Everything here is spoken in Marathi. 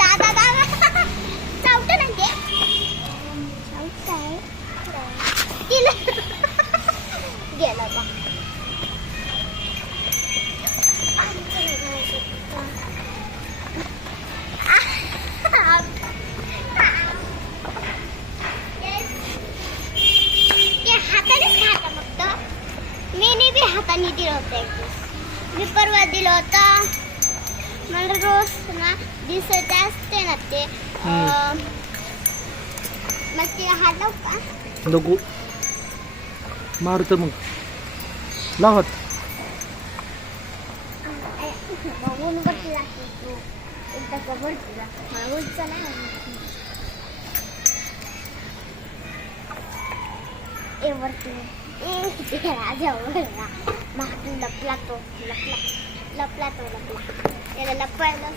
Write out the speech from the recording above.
दादा दादा चावट ना ते चावताय तिला गेला बा हातानेच खाता फक्त मी बी हाताने दिलं होतं एक दिवस मी परवा दिलं होतं मला रोज ना दिसत असते ना ते मग तिला हात लावू का नको मारत मग लावत बघून वरती लागते तू एकदा कबरती जा मला उंच नाही ए वरती ए राजा वरला मागून लपला तो लपला त्याला लपवायला